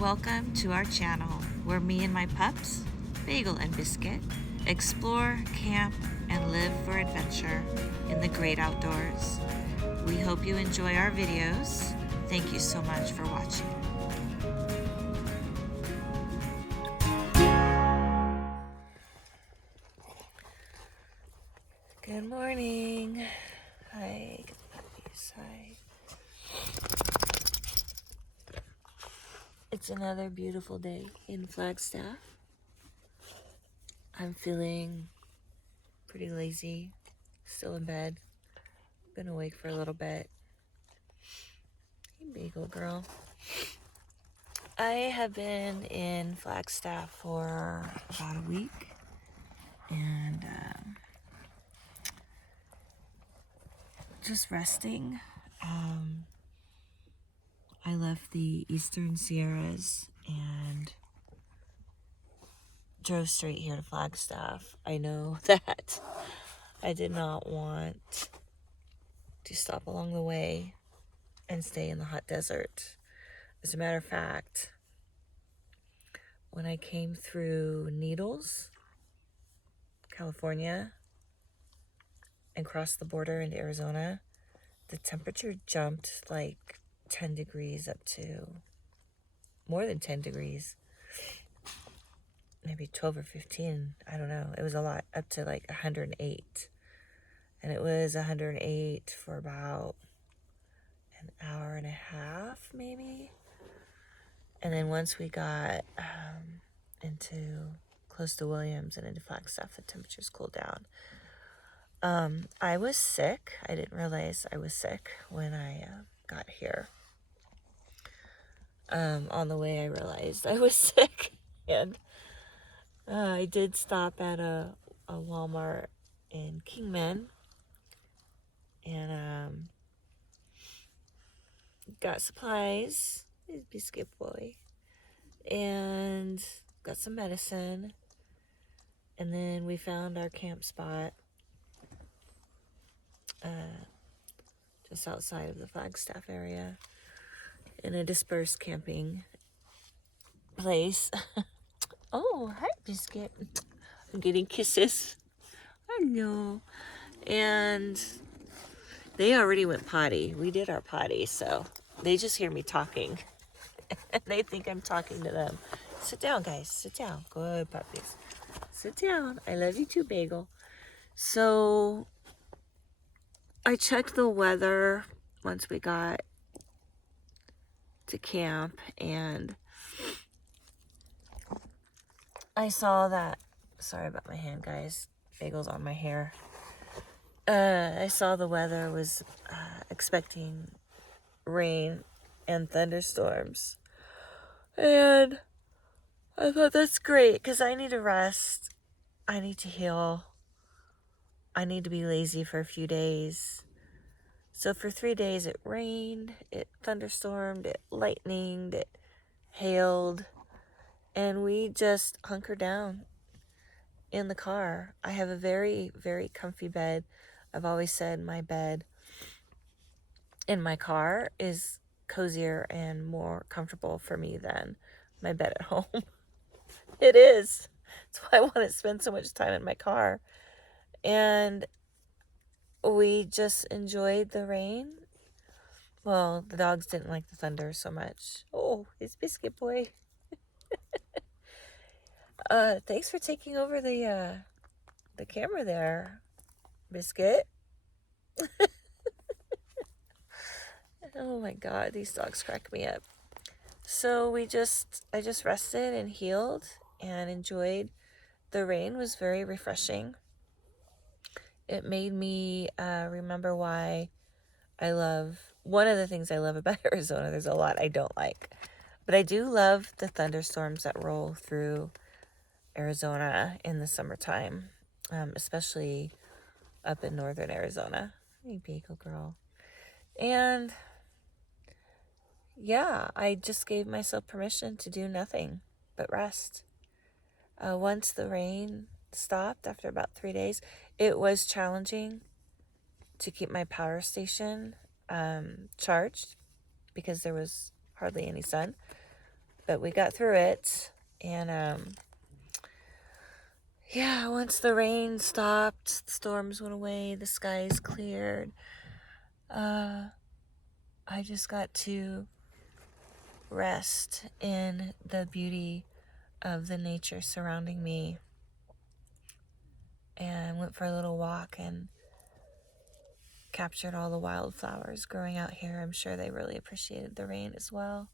Welcome to our channel where me and my pups, Bagel and Biscuit, explore, camp, and live for adventure in the great outdoors. We hope you enjoy our videos. Thank you so much for watching. Good morning. Hi, puppies. Hi. It's another beautiful day in Flagstaff. I'm feeling pretty lazy, still in bed. Been awake for a little bit. Hey, Bagel girl. I have been in Flagstaff for about a week, and just resting. I left the Eastern Sierras and drove straight here to Flagstaff. I know that I did not want to stop along the way and stay in the hot desert. As a matter of fact, when I came through Needles, California, and crossed the border into Arizona, the temperature jumped like 10 degrees up to more than 10 degrees. Maybe 12 or 15. I don't know. It was a lot, up to like 108. And it was 108 for about an hour and a half, maybe. And then once we got into close to Williams and into Flagstaff, the temperatures cooled down. I was sick. I didn't realize I was sick when I got here. On the way, I realized I was sick, and I did stop at a Walmart in Kingman, and got supplies. Biscuit boy, and got some medicine, and then we found our camp spot just outside of the Flagstaff area in a dispersed camping place. Oh, hi, Biscuit. I'm getting kisses. Hello. And they already went potty. We did our potty, so they just hear me talking. And they think I'm talking to them. Sit down, guys. Sit down. Good puppies. Sit down. I love you too, Bagel. So I checked the weather once we got to camp, and I saw that, sorry about my hand, guys. Bagel's on my hair. I saw the weather was expecting rain and thunderstorms. And I thought, that's great, because I need to rest. I need to heal. I need to be lazy for a few days. So for 3 days it rained, it thunderstormed, it lightninged, it hailed, and we just hunkered down in the car. I have a very, very comfy bed. I've always said my bed in my car is cozier and more comfortable for me than my bed at home. It is. That's why I want to spend so much time in my car. And we just enjoyed the rain. Well, the dogs didn't like the thunder so much. Oh, it's Biscuit Boy. Thanks for taking over the camera there, Biscuit. Oh my God, these dogs crack me up. So I just rested and healed and enjoyed. The rain was very refreshing. It made me remember why one of the things I love about Arizona. There's a lot I don't like, but I do love the thunderstorms that roll through Arizona in the summertime, especially up in northern Arizona. Hey, Bagel girl. And yeah, I just gave myself permission to do nothing but rest. Once the rain stopped after about 3 days, it was challenging to keep my power station charged because there was hardly any sun. but we got through it. And yeah, once the rain stopped, the storms went away, the skies cleared, I just got to rest in the beauty of the nature surrounding me, and went for a little walk and captured all the wildflowers growing out here. I'm sure they really appreciated the rain as well.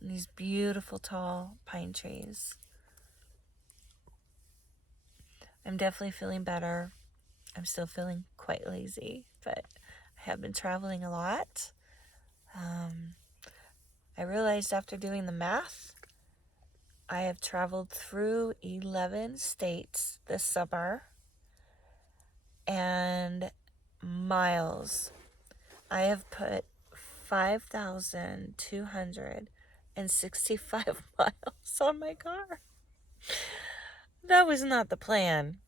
And these beautiful tall pine trees. I'm definitely feeling better. I'm still feeling quite lazy, but I have been traveling a lot. I realized after doing the math, I have traveled through 11 states this summer, and miles. I have put 5,265 miles on my car. That was not the plan.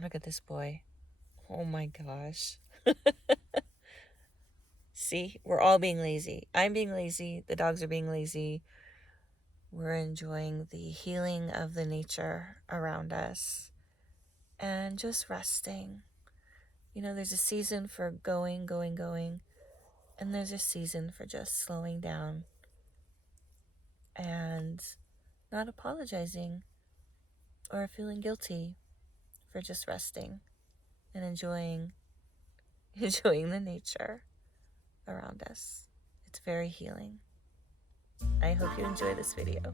Look at this boy. Oh my gosh. See, we're all being lazy. I'm being lazy. The dogs are being lazy. We're enjoying the healing of the nature around us and just resting. You know, there's a season for going, and there's a season for just slowing down and not apologizing or feeling guilty for just resting and enjoying the nature around us. It's very healing. I hope you enjoy this video.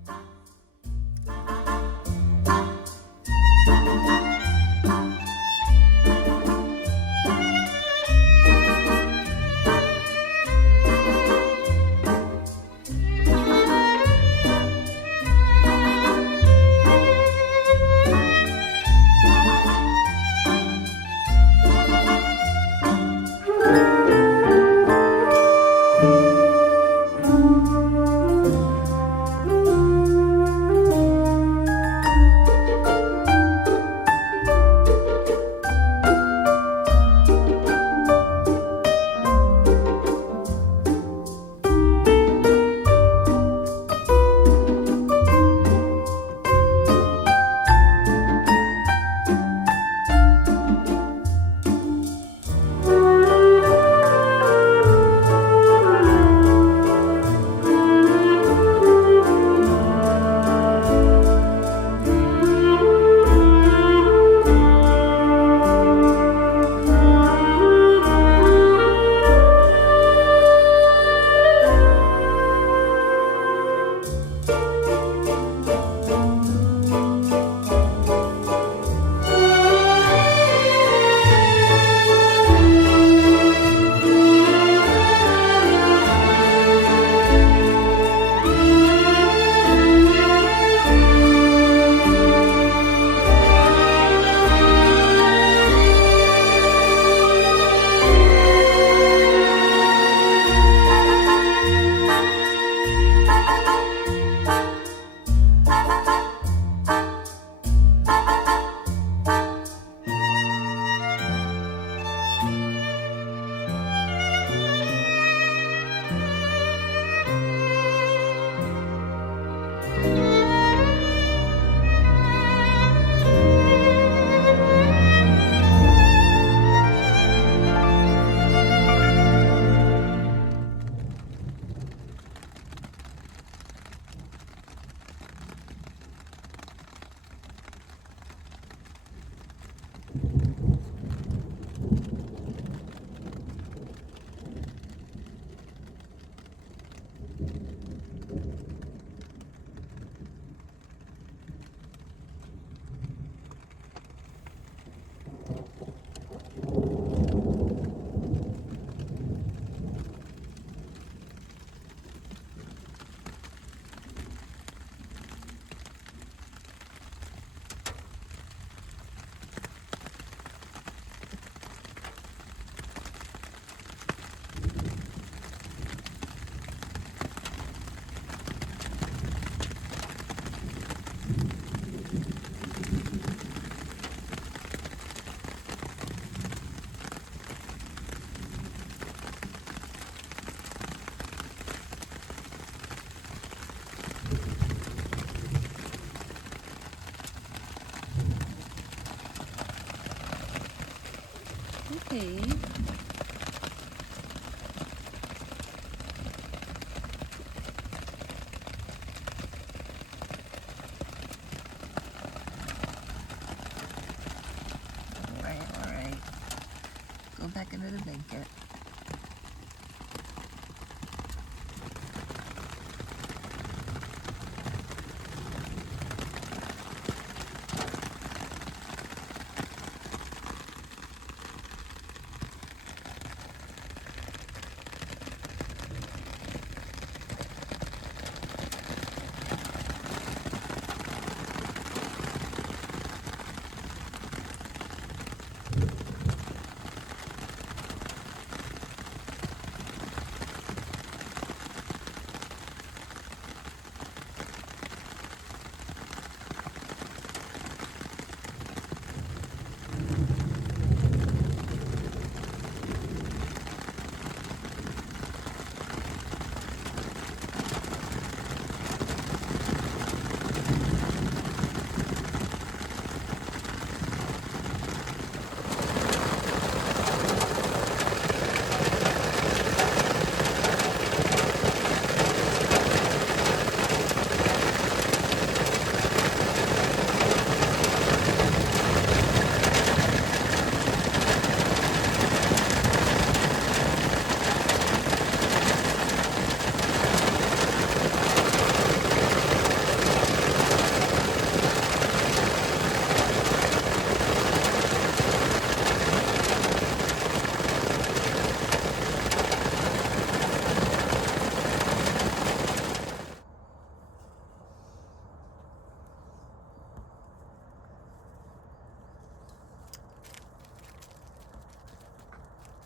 under the blanket.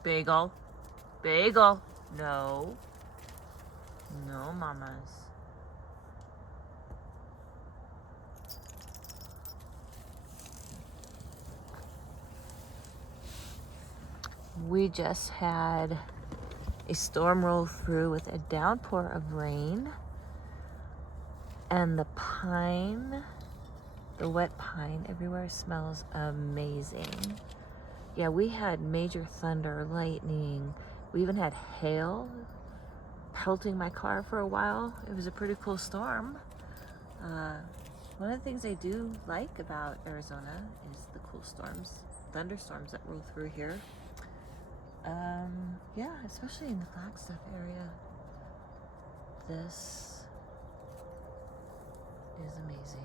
Bagel. Bagel. No. No, mamas. We just had a storm roll through with a downpour of rain. And the pine, the wet pine everywhere smells amazing. Yeah, we had major thunder, lightning. We even had hail pelting my car for a while. It was a pretty cool storm. One of the things I do like about Arizona is the cool storms, thunderstorms that roll through here. Yeah, especially in the Flagstaff area. This is amazing.